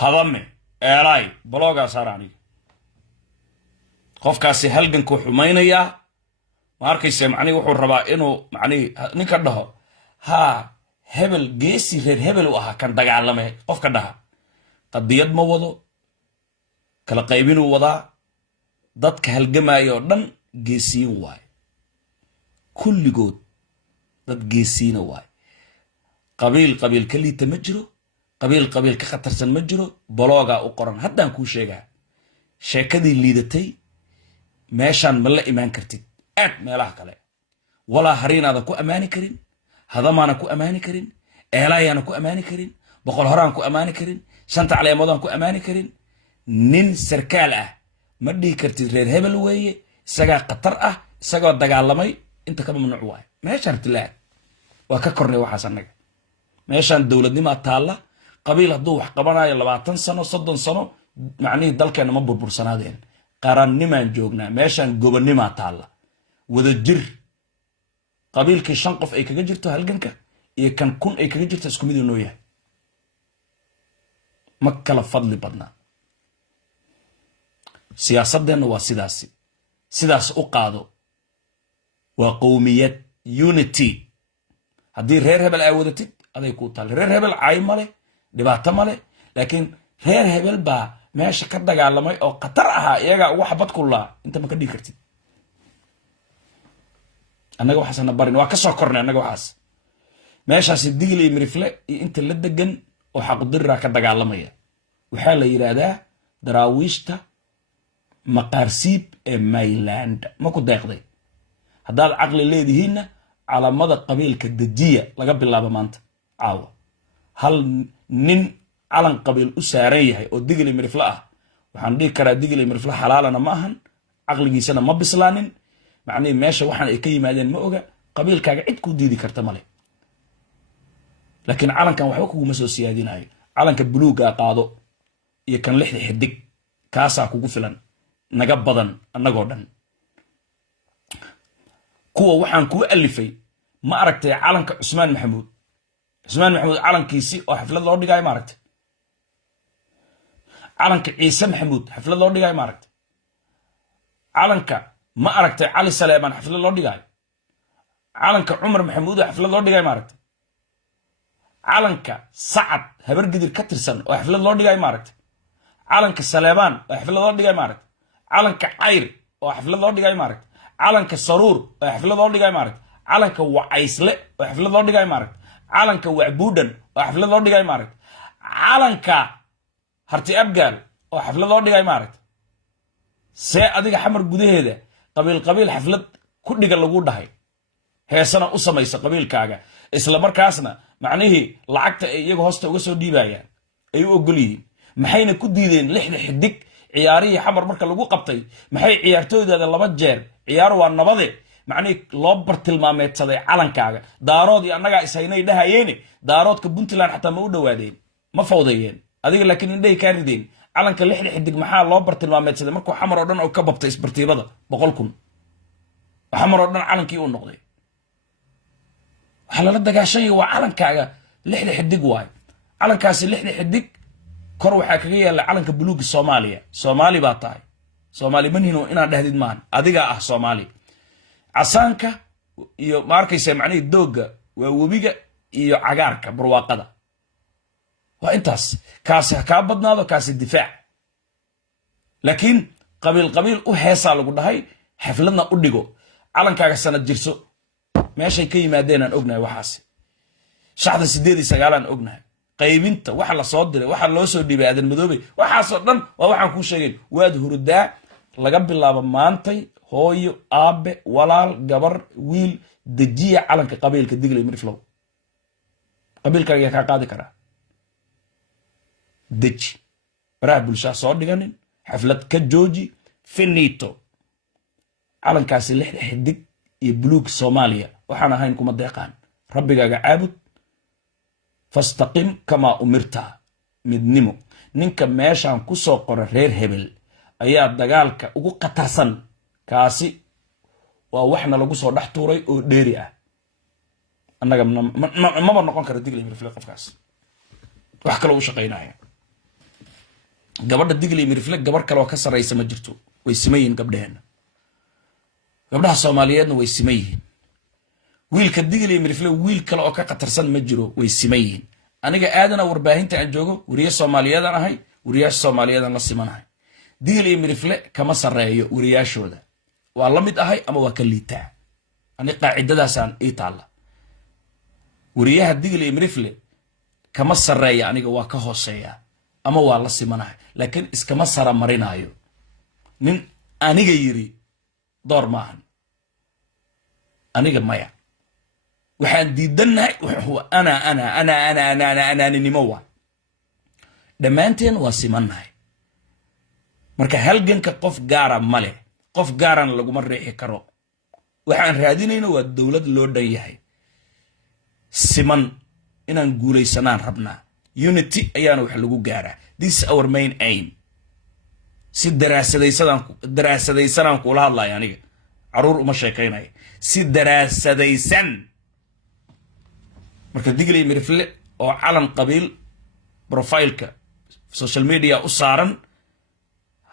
hadame eelay bloga sarani qofkaasi halganku xumaynaya ma arkayse macni wuxuu rabaa inuu macni ninka dhaho ha hebel geesi reer hebel u aha kan dagaalamay qofka dhaha qadiyad ma wado kala qaybin uu wadaa dadka halgamaayo dhan geesiin waay kulligood dad geesiina waay qabiil kaliita ma jiro qabiil ka khatarsan ma jiro bloga u qoran haddaan kuu sheegaa sheekadii liidatay meeshaan ma la imaan kartid aad meelaha kale walaa hariinaada ku ammaani karin hadamaana ku ammaani karin eelayaana ku ammaani karin boqol horaan ku ammaani karin shanta caleemoodaan ku ammaani karin nin sarkaal ah ma dhihi kartid reer hebel weeye isagaa khatar ah isagoo dagaalamay inta ka mamnuuc waay meeshaan tilaa waa ka kornay waxaas annaga meeshaan dowladnimaa taalla qabiil hadduu wax qabanayo 20 sano 30 sano macnihii dalkeena ma burbursanaadeen qarannimaan joognaa meeshaan gobonnimaa taalla wada jir qabiilkii 5 qof ay kaga jirto halganka iyo kan 1000 ay kaga jirto isku mid inuu yahay ma kala fadli badna siyaasadeenna waa sidaas u qaado waa qowmiyad unity haddii reer hebel ay wadatid aday ku taal reer hebel caay male dhibaato male laakiin reer hebel baa meesha ka dagaalamay oo khatar ahaa iyaga ugu xabad ku laa inta ma ka dhigi kartid annaga waxaasna barin waa ka soo kornay annaga waxaas meeshaasi digli mirifle iyo inta la degan oo xaqdirra ka dagaalamaya waxaa la yiraahdaa daraawiishta maqaarsiib ee Mayland ma ku deeqday haddaad caqli leedihiinna calamada qabiilka dajiya laga bilaabo maanta caawa hal nin calan qabiil u saaran yahay oo digli mirifle ah waxaan dhihi karaa digli mirifle xalaalana ma ahan caqligiisana ma bislaanin macnii meesha waxaan ay ka yimaadeen ma oga qabiilkaaga cid ku diidi karta male laakiin calankan waxba kuguma soo siyaadinayo calanka buluuga qaado iyo kan lixda xidig kaasaa kugu filan naga badan annagoo dhan kuwa waxaan kuu alifay ma aragtay calanka Cusmaan Maxamuud calankiisi oo xaflad loo dhigay ma aragtay calanka Ciise Maxamuud xaflad loo dhigay ma aragtay calanka ma aragtay Cali Saleeman xaflad loo dhigay calanka Cumar Maxamuud xaflad loo dhigay ma aragtay calanka Sacad habar gidir ka tirsan oo xaflad loo dhigay ma aragtay calanka Saleeman oo xaflad loo dhigay ma aragtay calanka Cayr oo xaflad loo dhigay ma aragtay calanka Saruur oo xaflad loo dhigay ma aragtay calanka Wacaysle oo xaflad loo dhigay ma aragtay calanka Wacbuudan oo xaflad loo dhigay ma aragtay calanka Harti Abgaal oo xaflad loo dhigay ma aragtay see adiga xamar gudaheeda qabiil xaflad ku dhiga lagu dhahay heesana u samaysa qabiilkaaga isla markaasna macnihii lacagta ay iyaga hoosta uga soo dhiibayaan ay u ogol yihiin maxayna ku diideen lixda xidig ciyaarihii xamar marka lagu qabtay maxay ciyaartooydeeda 2 jeer ciyaar waa nabade macnihii loo bartilmaameedsaday calankaaga daarood iyo annagaa ishaynay dhahayeen daaroodka Puntland xataa ma u dhawaadeen ma fawdayeen adiga laakiin indhay ka rideen calanka lixda xidig maxaa loo bartilmaameedsaday markuu xamar oo dhan oo ka babtay isbartiibada 100,000 xamar oo dhan calankii uu noqday waxa la dagaashay waa calankaaga lixda xidig waay calankaasi lixda xidig kor waxaa kaga yaala calanka buluuga Soomaali baa tahay Soomaali manhino inaan dhahdid maan adiga ah Soomaali casaanka iyo ma arkaysa macnii dooga waa webiga iyo cagaarka barwaaqada waa intaas kaasi ka badnaado kaasi difaac laakiin qabiil u heesaa lagu dhahay xafladna u dhigo calankaaga sanad jirso meeshay ka yimaadeen aan ognahay waxaas shaxda 8 aan ognahay qaybinta waxa la soo diray waxa loo soo dhibay aadan madoobe waxaas oo dhan waa waxaan ku sheegay waad hurdaa laga bilaabo maantay hooyo aabe walaal gabar wiil dajiya calanka qabiilka digli miriflow qabiilkaaga ka qaadi kara daji baraha bulshada soo dhiganin xaflad ka jooji finito calankaasi lixda xidig iyo buluug Soomaaliya waxaan ahayn kuma deeqaan rabbigaaga caabud fastaqim kama umirta midnimo ninka meeshaan ku soo qora reer hebel ayaa dagaalka ugu qatarsan kaasi waa waxna lagu soo dhax tuuray oo dheeri ah annaga ma noqon kara digli mirifle qofkaas wax kale uu shaqeynaya gabadha digli mirifle gabar kale oo ka sareysa ma jirto way simayin gabdheena gabdhaha Soomaaliyeedna way simayin wiilka digli mirifle wiil kale oo ka qatarsan ma jiro way simayin aniga aadana warbaahinta aan joogo wariye Soomaaliyeed aan ahay wariyaasha Soomaaliyeed aan la simanahay digli mirifle kama sareeyo wariyaashooda waa la mid ahay ama waa ka liitaa ani qaacidadaasaan ii taala wariyaha digli mirifle kama sareeya aniga waa ka hooseeya ama waa la simanahay laakiin iskama sara marinayo nin aniga yiri door maahan aniga maya waxaan diidanahay ana nimo waa dhamaanteen waa simanahay marka halganka qof gaara male qof gaaran laguma riixi karo waxaan raadinayno waa dawlad loo dhan yahay siman inaan guulaysanaan rabnaa unity ayaana wax lagu gaaraa this is our main aim si daraasadaysanaan kula hadlayo aniga caruur uma sheekaynayo si daraasadaysan marka digli mirifle oo calan qabiil profileka social media u saaran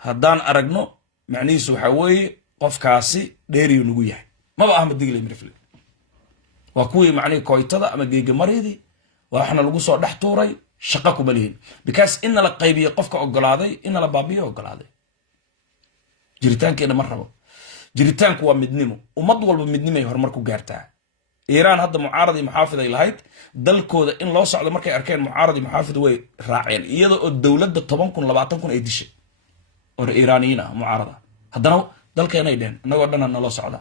haddaan aragno macnihiisu waxa weeye qofkaasi dheeriyu nagu yahay maba ahma digli mirifle waa kuwii macnihii kooytada ama geegamareedii waxna lagu soo dhex tuuray shaqa kuma lihin because in la qaybiyo qofka ogolaaday in la baabiyo ogolaaday jiritaankeena ma rabo jiritaanku waa midnimo ummad walba midnimo ay horumar ku gaartaa Iran hadda mucaarad iyo muxaafid ay lahayd dalkooda in loo socdo markay arkeen mucaarad iyo muxaafid way raaceen iyadoo oo dawladda 10,000 ay dishay oo Iiraaniyiin ah mucaarada haddana dalkeena ay dheen anagoo dhan nala socda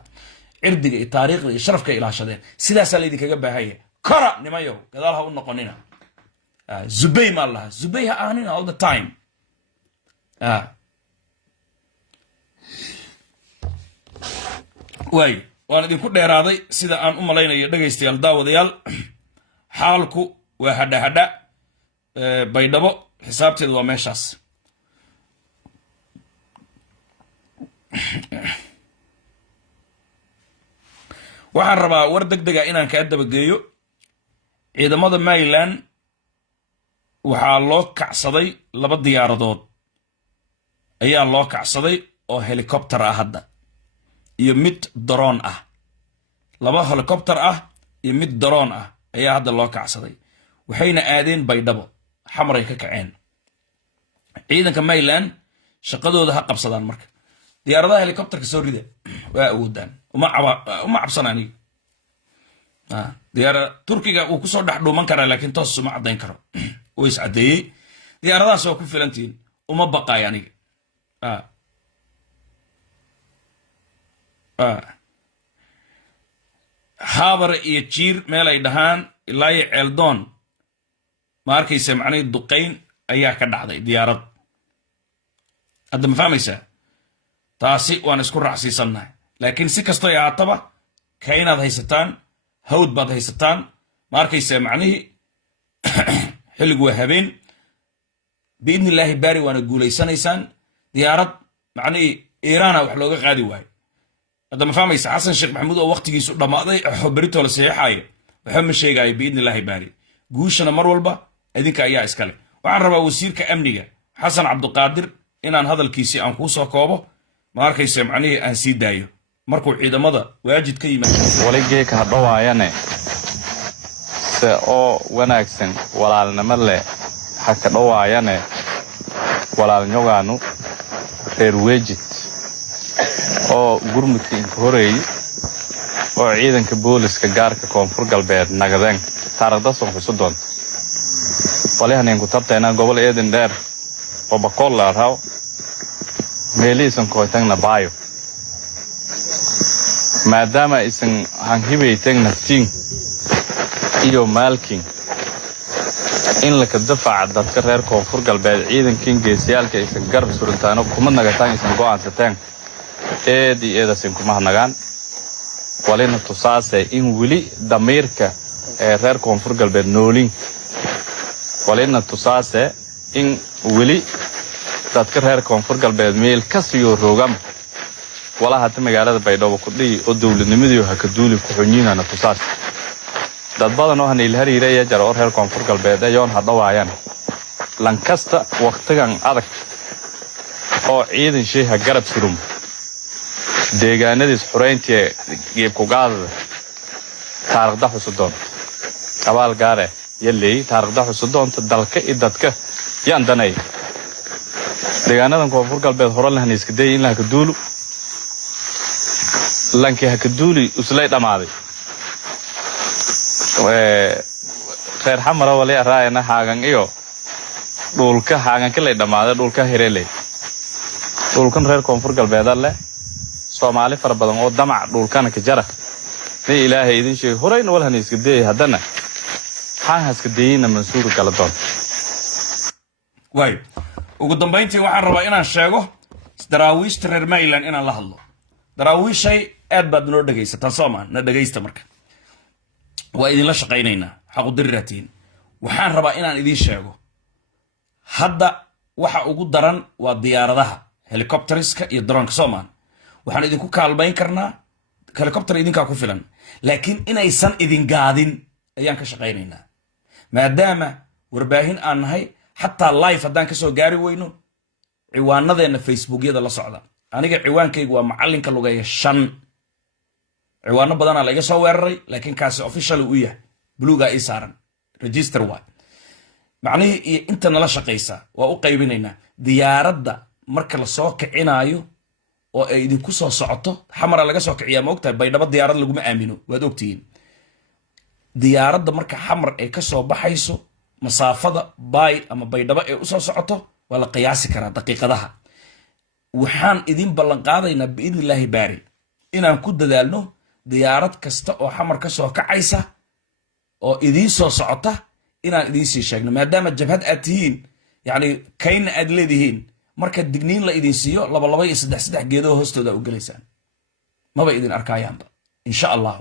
cirdiga iyo taariikhda iyo sharafka ilaashadeen sidaas la idinkaga baahaya kara nimayo gadaal ha u noqonina Zubay ma Allah Zubay ha aanina all the time way waan idinku dheeraaday sida aan u malaynayo dhageystayaal daawadayaal xaalku waa hadha baydhabo xisaabteedu waa meeshaas waxaan rabaa war degdega inaan ka daba geeyo ciidamada Maryland waxaa loo kacsaday 2 diyaaradood ayaa loo kacsaday oo helicopter ah hadda iyo mid drone ah 2 helicopter ah iyo mid drone ah ayaa hadda loo kacsaday waxayna aadeen baydhabo xamray ka kaceen ciidanka Maryland shaqadooda ha qabsadaan marka diyaaradaha helicopterka soo rida waa awoodaan uma cabsanani diyaarada Turkiga uu ku soo dhax dhuuman kara laakiin toos uma cadeyn karo oo is cadeeyay diyaaradahaas oo ku filantiin uma baqay aniga habar iyo jiir meel ay dhahaan ilaa iyo Ceeldoon ma arkaysa macnay duqeyn ayaa ka dhacday diyaarad hadda ma fahmaysaa taasi waan isku raacsiisanahay laakiin si kasto ay aataba kaynaad haysataan hawd baad haysataan ma arkaysa macnihi xilligu waa habeen biidnillaahi baari waana guulaysanaysaan diyaarad macnihi Iiraan wax looga qaadi waayo hadda ma fahmaysa Xasan Sheekh Maxamuud oo waqtigiisu dhamaaday xubirito la saxiixayo waxa ma sheegay biidnillaahi baari guushana mar walba idinka ayaa iskale waxaan rabaa wasiirka amniga Xasan Cabduqaadir inaan hadalkiisi aan ku soo koobo ma arkaysa macnihi aan sii daayo markuu ciidamada waajid ka yimaado waligee ka dhawaayane se oo wanaagsan walaalnimo leh ha ka dhawaayane walaalnyogaanu reer waajid oo gurmudka inka horeeyay oo ciidanka booliska gaarka koonfur galbeed nagadeen taariikhda soo xusu doonta walahan ku tabtayna gobol eedan dheer oo bakool la raaw meeliisan kooytagna baayo maadaama isan hanhibaytay naftiin iyo maalkin in la ka dafaaca dadka reer koonfur galbeed ciidankiin geesiyaalka isan garab surantaano kuma nagataan isan go'aansateen eedasin kuma nagaan walina tusaase in weli damiirka ee reer koonfur galbeed noolin walina tusaase in weli dadka reer koonfur galbeed meel ka soo roogam wala hada magaalada baydhabo ku dhii oo dawladnimadii ha ka duuli ku xunyiinana tusaas dad badan oo hanay hariireeya jaro reer koonfur galbeed ayoon ha dhawaayaan lankasta waqtigan adag oo ciidan sheeha garab surum deegaanadiis xureyntii geeb ku gaadada taariikhda xusudoon abaal gaare yalley taariikhda xusudoonta dalka iyo dadka yaan danay deegaanadan koonfur galbeed hore lahan iska day in la ka duulu lanki ha ka duuli uslay dhamaaday reer xamara wali araayana haagan iyo dhulka haagan kale dhamaaday dhulka hireelay dhulkan reer koonfur galbeed leh Soomaali fara badan oo damac dhulkan ka jara ni ilaahay idin sheeg horeyna walahan iska day hadana xaan haska deeyna mansuur kala doon way ugu dambeyntii waxaan rabaa inaan sheego daraawiishta reer Maryland inaan la hadlo daraawiishay aad baad noo dhageysataan Soomaan na dhageysta marka waa idin la shaqeynaynaa xaq u diriratiin waxaan rabaa inaan idin sheego hadda waxa ugu daran waa diyaaradaha helicopteriska iyo droonka Soomaan waxaan idinku kaalmayn karnaa helicopter idinka ku filan laakiin inaysan idin gaadin ayaan ka shaqeynaynaa maadaama warbaahin aan nahay xataa live haddaan ka soo gaari weyno ciwaanadeena facebookyada la socda aniga ciwaankaygu waa macalinka lugeeya 5 ciwaano badanaa la iga soo weeraray laakiin kaasi official u yahay buluuga ay saaran register waa macnaheedu inta nala shaqeysa waa u qaybinaynaa diyaaradda marka la soo kicinaayo oo ay idinku soo socoto xamara laga soo kiciyaa ma ogtahay baydhabo diyaarad laguma aamino waad ogtihiin diyaaradda marka xamar ay ka soo baxayso masaafada bay ama baydhabo ay u soo socoto waa la qiyaasi karaa daqiiqadaha waxaan idin ballan qaadaynaa biidnillaahi baari inaan ku dadaalno diyaarad kasta oo xamar ka soo kacaysa oo idiin soo socota inaan idiin sii sheegno maadaama jabhad aad tihiin yani kayna aad leedihiin marka digniin la idin siiyo 2 iyo 3 geedo hoostooda u galeysaan maba idin arkayaanba insha Allah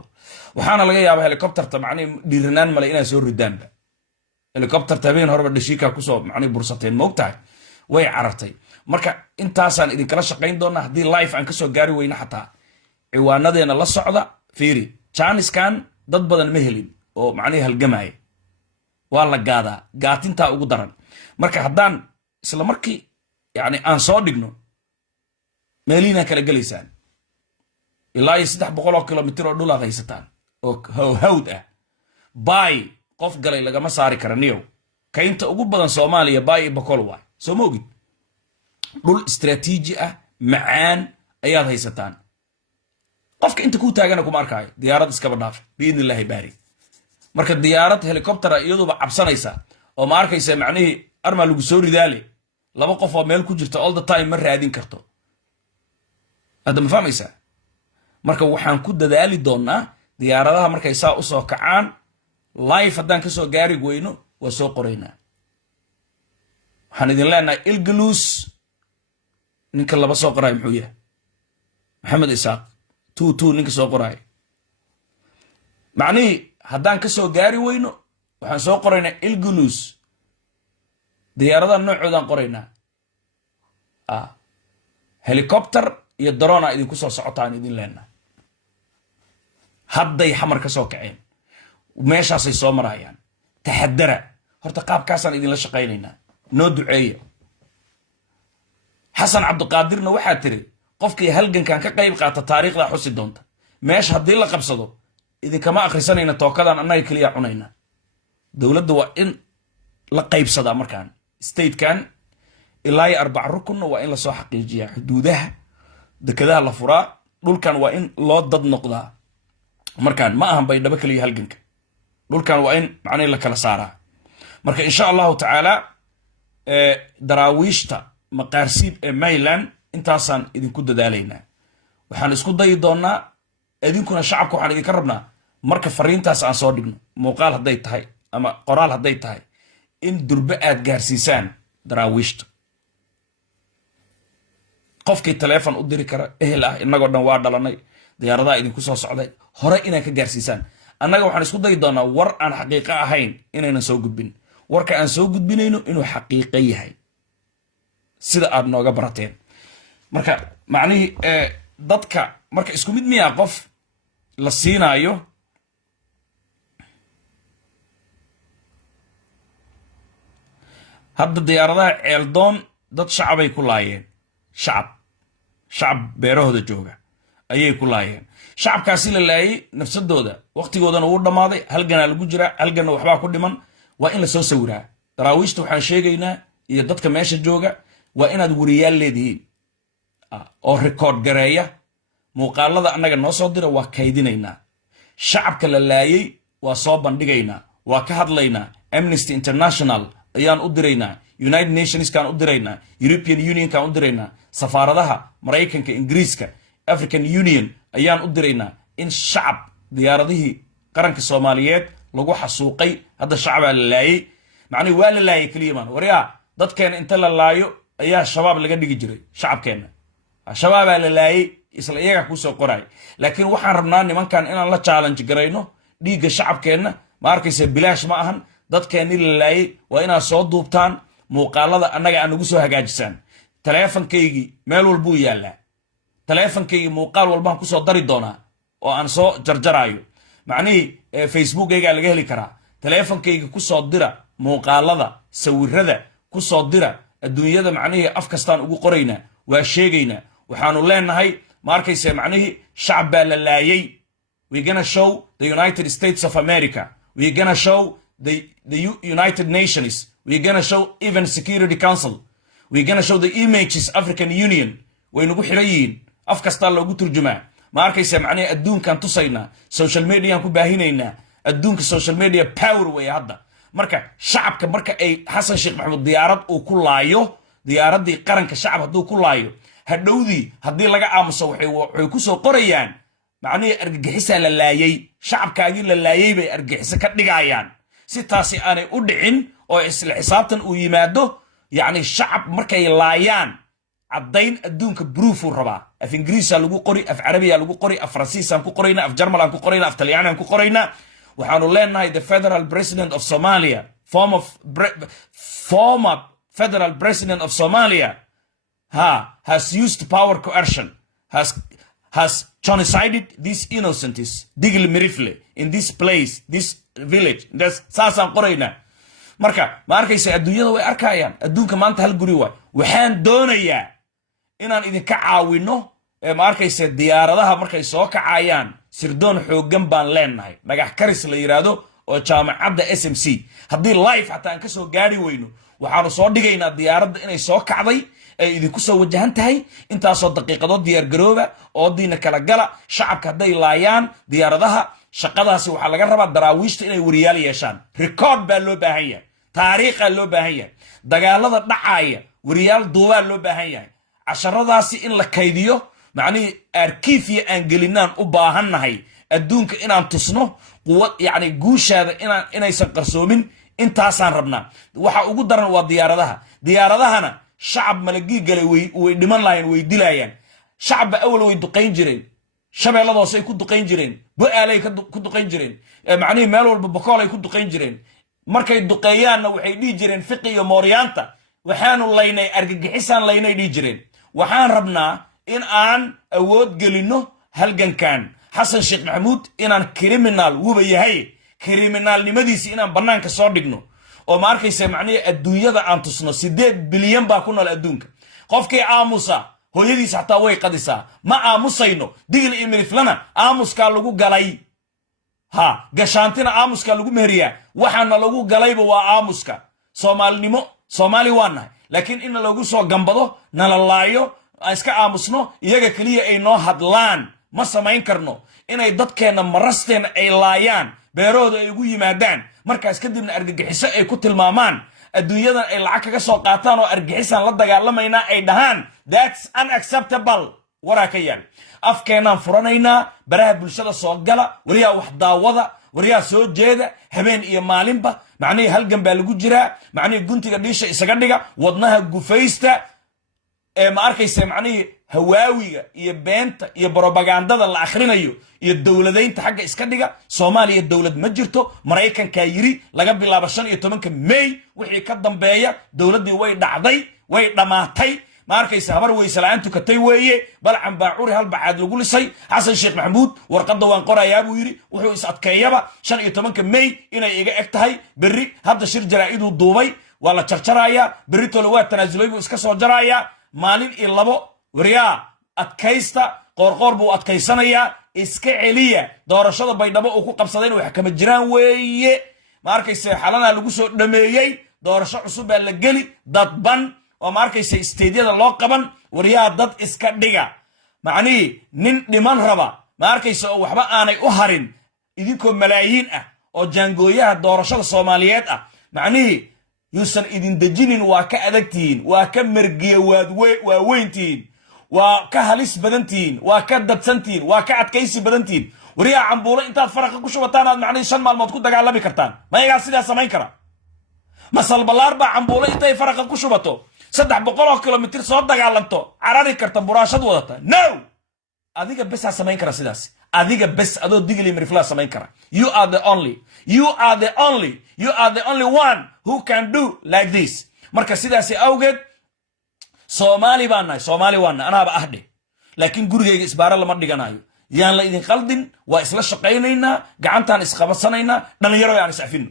waxaana laga yaabaa helicopterta macni dhiiranaan male inay soo ridaanba helicopterta habeen horeba dhashiika ku soo macni bursateen ma ogtahay way carartay marka intaasaan idin kala shaqeyn doonaa hadii live aan ka soo gaari weyna xataa ciwaanadeena la socda fiiri jaaniskan dad badan ma helin oo macni halgamay waa la gaadaa gaatinta ugu daran marka haddaan isla markii yani aan soo dhigno meelina kala galeysaan ilaa 300 kilomitir oo dhul haysataan oo hawd ah bay qof galay lagama saari kara niyow kaynta ugu badan Soomaaliya bay iyo Boqol waa soo moogid dhul istiraatiiji ah macaan ayaad haysataan qofka inta ku taagana kuma arkay diyaarad iska badhaaf biidnillaahi baari marka diyaarad helicopter iyaduba cabsanaysa oo ma arkaysa macnaheedu arma lagu soo ridaale 2 qof oo meel ku jirta all the time ma raadin karto hadda ma fahmaysa marka waxaan ku dadaali doonaa diyaaradaha markay saa u soo kacaan live haddaan ka soo gaari weyno waa soo qoraynaa waxaan idin leenahay ilgalus ninka laba soo qoray muxuu yahay maxamed isaaq 22 ninka soo qoray macni haddaan ka soo gaari weyno waxaan soo qoraynaa ilgalus diyaaradaha noocoodan qoraynaa helicopter iyo drone idinku soo socotaan idin leenahay hadday xamar ka soo kaceen meeshaasay soo marayaan taxadara horta qaabkaasaan idinla shaqaynaynaa noo duceeya xasan cabdiqaadirna waxaa tiri qofkii halgankan ka qayb qaata taariikhda xusi doonta meesha haddii la qabsado idinkama akhrisanayna tookadan annaga keliya cunayna dowladda waa in la qaybsadaa markaan statekan ilaa 4 rukunna waa in lasoo xaqiijiyaa xuduudaha dekadaha la furaa dhulkan waa in loo dad noqdaa markaan ma ahan baydhabo kaliya halganka dhulkan waa in macnay la kala saaraa marka insha Allah taala daraawiishta maqaarsiib ee Maryland intaasaan idinku dadaalaynaa waxaan isku dayi doonaa idinkuna shacabku waxaan idinka rabnaa marka fariintaas aan soo dhigno muuqaal hadday tahay ama qoraal hadday tahay in durbe aad gaarsiisaan daraawiishta qofkii telefoon u diri kara ehel ah inagoo dhan waa dhalanay diyaaradaha idinku soo socday hore inaan ka gaarsiisaan annaga waxaan isku dayi doonaa war aan xaqiiqo ahayn inaynan soo gudbin warka aan soo gudbinayno inuu xaqiiqo yahay sida aad nooga barateen marka macnihi dadka marka isku mid miyaa qof la siinaayo hadda diyaaradaha ceeldoon dad shacabay ku laayeen shacab beerahooda jooga ayay ku laayeen shacabkaasi la laayay nafsadooda waqtigoodana wuu dhammaaday halganaa lagu jiraa halganna waxbaa ku dhiman waa in la soo sawiraa daraawiishta waxaan sheegaynaa iyo dadka meesha jooga waa inaad wariyaal leedihiin oo rikoord gareeya muuqaalada annaga noo soo dira waa kaydinaynaa shacabka la laayay waa soo bandhigaynaa waa ka hadlaynaa amnesty international ayaan u diraynaa united nationskaan u diraynaa european unionkaan u diraynaa safaaradaha maraykanka ingiriiska african union ayaan u diraynaa in shacab diyaaradihii qaranka soomaaliyeed lagu xasuuqay hadda shacabaa la laayay macnihi waa la laayay keliya maan waryaa dadkeena inta la laayo ayaa shabaab laga dhigi jiray shacabkeenna shabaabaa la laayay isla iyaga kusoo qoray laakiin waxaan rabnaa nimankan inaan la challenge garayno dhiigga shacabkeenna ma arkaysa bilaash ma ahan dadkeenni la laayay waa inaad soo duubtaan muuqaalada annaga aan ugu soo hagaajisaan taleefankaygii meel walbuu yaallaa taleefankaygii muuqaal walbaan kusoo dari doonaa oo aan soo jarjaraayo macnihii facebookaygaa laga heli karaa taleefankayga kusoo dira muuqaalada sawirada kusoo dira adduunyada macnihii af kastaan ugu qoraynaa waa sheegaynaa waxaanu leenahay ma arkayse macnihii shacab baa la laayay we're gonna show the United States of America we're gonna show the United Nations we're gonna show even Security Council we're gonna show the images African Union waynugu xiran yihiin af kastaa loogu turjumaa ma arkayse macnihii adduunkan tusaynaa social mediaan ku baahinaynaa adduunka social media power way hadda marka shacabka marka ay xasan sheekh maxamuud diyaarad uu ku laayo diyaaradii qaranka shacab hadduu ku laayo hadhowdii haddii laga aamuso waxay ku soo qorayaan macnihii argagixisaa la laayay shacabkaagii la laayay bay argagixiso ka dhigayaan si taasi aanay u dhicin oo isla xisaabtan uu yimaado yacni shacab markay laayaan caddayn adduunka broofuu rabaa af ingiriisaa lagu qori af carabiyaa lagu qori af faransiisaan ku qoraynaa af jarmal aan ku qoraynaa af talyaaniaan ku qoraynaa waxaanu leenahay the federal president of Somalia former federal president of Somalia has used power coercion has genocided these innocents digil mirifle in this place this village saasaan qoraynaa marka ma arkaysa adduunyada way arkayaan adduunka maanta hal guri waay waxaan doonayaa inaan idinka caawino ma arkaysa diyaaradaha markay soo kacayaan sirdoon xooggan baan leenahay dhagax karis la yiraahdo oo jaamacadda SMC haddii live xataa aan ka soo gaari weyno waxaanu soo dhigaynaa diyaaradda inay soo kacday ay idinku soo wajahan tahay intaasoo daqiiqadood diyaar garooba oo diina kala gala shacabka hadday laayaan diyaaradaha shaqadaasi waxaa laga rabaa daraawiishta inay wariyaal yeeshaan record baa loo baahan yahay taariikhaa loo baahan yahay dagaalada dhacaaya wariyaal duubaa loo baahan yahay casharadaasi in la kaydiyo macnihii arkiifya aan gelinaan u baahannahay adduunka inaan tusno quwad yacni guushaada inaysan qarsoomin intaasaan rabnaa waxa ugu daran waa diyaaradahana shacab malagii galay way dhiman lahayn way dilayaan shacabba awal way duqayn jireen shabeelladoosay ku duqayn jireen bo'aalay ku duqayn jireen macnihii meel walba bokoolay ku duqayn jireen markay duqeeyaanna waxay dhihi jireen fiqi iyo mooryaanta waxaanu laynay argagixisaan laynay dhihi jireen waxaan rabnaa in aan awood gelinno halgankan xasan sheekh maxamuud inaan criminal wuba yahay criminalnimadiisi inaan bannaanka soo dhigno oo ma arkaysa macnihii adduunyada aan tusno 8 bilyan baa ku nool adduunka qofkii aamusa hooyadiis xataa way qadisaa ma aamusayno digil iyo miriflana aamuskaa lagu galay gashaantina aamuskaa lagu meheriyaa waxaana lagu galayba waa aamuska soomaalinimo soomaali waa nahay laakiin in lagu soo gambado nala laayo aan iska aamusno iyaga keliya ay noo hadlaan ma samayn karno inay dadkeenna marasteena ay laayaan beerahooda ay ugu yimaadaan markaas kadibna argagixiso ay ku tilmaamaan adduunyadan ay lacag kaga soo qaataan oo argagixisaan la dagaalamaynaa ay dhahaan that's unacceptable waraa ka yaal afkeenaan furanaynaa baraha bulshada soo gala wariyaa wax daawada wariyaa soo jeeda habeen iyo maalinba macnihii halgan baa lagu jiraa macnihii guntiga dhiisha isaga dhiga wadnaha gufaysta ma arkaysa macnihii hawaawiga iyo beenta iyo propagandada la akhrinayo iyo dowladaynta xagga iska dhiga Soomaaliya dowlad ma jirto Mareykanka yiri laga bilaabo 15 May wixii ka dambeeya dowladii way dhacday way dhamaatay ma arkaysa habar weysalaantu ka tay weeye balcan baacuri hal bacaad lagu lisay xasan sheekh maxamuud warqada waan qorayaa buu yiri wuxuu is adkeeyaba 15 May inay iga eg tahay berri hadda shir jaraa'idu duubay ولا تشرشرايا بريتو لوات تنازلوي اسكسو جرايا مالين إلابو وريا أتكيستا قرقور بو أتكيسانيا iska celiya doorashada baydhabo oo ku qabsadeen wax kama jiraan weeye ma arkaysa xalana lagu soo dhameeyay doorasho cusub baa la gali dadban oo ma arkaysa isteediyada loo qaban wariyaa dad iska dhiga macni nin dhiman raba ma arkaysa oo waxba aanay u harin idinkoo malaayiin ah oo jaangooyaha doorashada Soomaaliyeed ah macni yuusan idin dajinin waa ka adagtiin waa ka margiya waa weyntiin وكا هلس بدنتين وكا دبسنتين وكا عدكيسي بدنتين وريا عمبولة انتاد فرق كشوبتان معني شن مالموت كود دقال لبي كرتان ما يقال سيدا سمين كرا مسال بالاربع عمبولة انتاد فرق كشوبتو سدح بقوله كيلومتر صوت دقال لنتو عراري كرتان براشد ودتا نو اديك بس سمين كرا سيداس اديك بس ادو ديجلي مرفلا سمين كرا you are the only one who can do like this marka sidaasi awgeed Somali baanay Somali waan ana ba ahde laakiin gurigeyga isbaara lama dhiganayo yaan la idin qaldin waa isla shaqeynayna gacantaan isqabsanayna dhalinyaro yaan isafin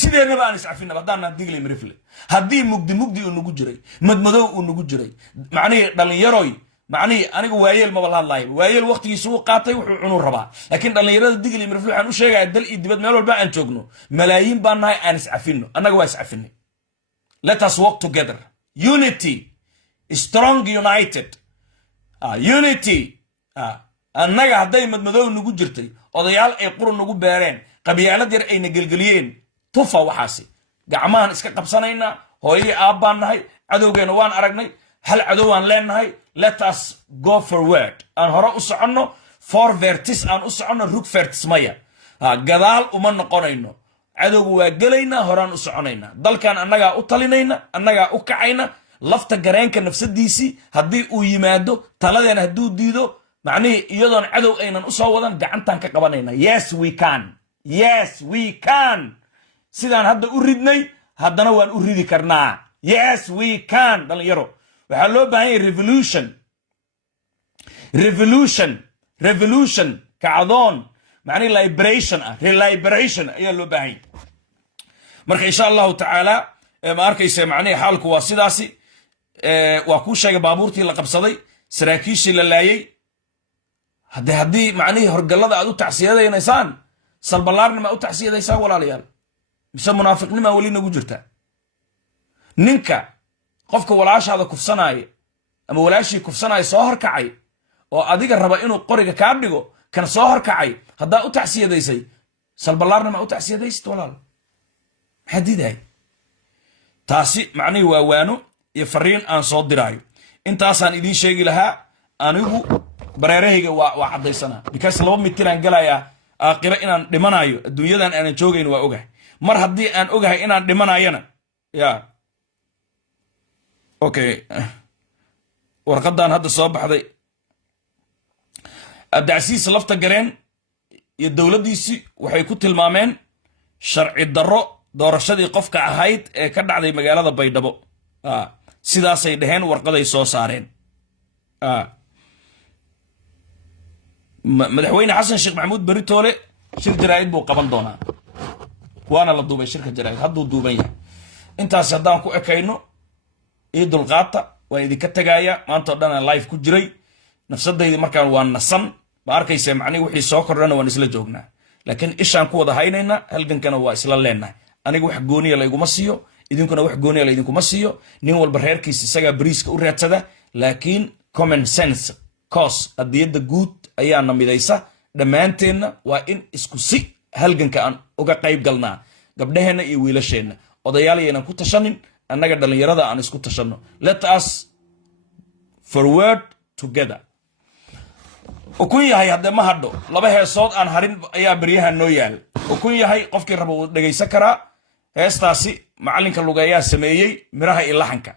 sideena baan isafin badana digli mirifle hadii mugdi uu nagu jiray madmadow uu nagu jiray macnii dhalinyaroy macnii aniga waayeel ma walaal laay waayeel waqtigiisu uu qaatay wuxuu cunur rabaa laakiin dhalinyarada digli mirifle waxaan u sheegay dal iyo dibad meel walba aan joogno malaayiin baan nahay aan isafino anaga waa isafinay let us work together unity strong united unity annaga haday madmadow nagu jirtay odayaal ay qurun nagu beereen qabyaalad yar ay nagelgeliyeen tufa waxaasi gacmahan iska qabsanayna hooyay aabaan nahay cadowgeena waan aragnay hal cadow aan leenahay let us go forward aan hore u soconno forwards aan u soconno rugwards maya gadaal uma noqonayno cadowgu waa galeynaa horaan u soconayna dalkan annaga u talinayna annaga u kacayna lafta gareenka nafsadiisi hadii uu yimaado taladeena haduu diido macni iyadoon cadow aynan u soo wadan gacantan ka qabanayna yes we can sidaan hadda u ridnay haddana waan u ridi karnaa yes we can dhalinyaro waxa loo baahan yahay revolution kacdoon macni liberation ayaa loo baahan yahay marka insha Allah ta'ala ma arkaysa macni xaalku waa sidaasi waa ku sheegay baabuurtii la qabsaday saraakiishii la laayay hadii macni horgalada aad u tacsiyadaynaysaan salbalaarna ma u tacsiyadaysaan walaalayaal mise munaafiqnima wali nagu jirta ninka qofka walaashaada kufsanaayo ama walaashii kufsanaayo soo horkacay oo adiga raba inuu qoriga ka dhigo kan soo horkacay hadaa u tacsiyadaysay salbalaarna ma u tacsiyadaysid walaal xadiday taasi macni waa waano iyo fariin aan soo diraayo intaasaan idin sheegi lahaa anigu bareerahayga waa cadaysana because 2 mitir aan galaya aakhira inaan dhimanayo adduunyadan aan joogayn waa ogahay mar haddii aan ogahay inaan dhimanayana ya okay warqadan hadda soo baxday abdaasiis lafta gareen iyo dawladdiisi waxay ku tilmaameen sharci darro doorashadii qofka ahayd ee ka dhacday magaalada Baydhabo sidaasay dhaheen warqaday soo saareen madaxweyne xasan sheekh maxamuud beritoole shir jaraa'id buu qaban doonaa waana la duubay shirka jaraa'id hadduu duuban yahay intaas haddaan ku ekayno idul qaata waa idinka tagaya maanta oo dhan live ku jiray nafsadayda markaan waan nasan ba arkaysa macni wixii soo kordhana waan isla joognaa laakiin ishaan ku wada haynayna halgankana waa isla leenahay aniga wax gooniya la iguma siiyo idinkuna wax gooniya la idinkuma siiyo nin walba reerkiisa isaga bariiska u raadsada laakiin common sense cause adiyada guud ayaa namidaysa dhamaanteena waa in isku si halganka aan uga qayb galnaa gabdhaheena iyo wiilasheena odayaal yeena ku tashanin annaga dhalinyarada aan isku tashano let us forward together ukun yahay hadda ma hadho laba heesood aan harin ayaa bariyaha noo yaal ukun yahay qofkii rabo dhageysan karaa heestaasi macalinka lugeeyaa sameeyay miraha iyo laxanka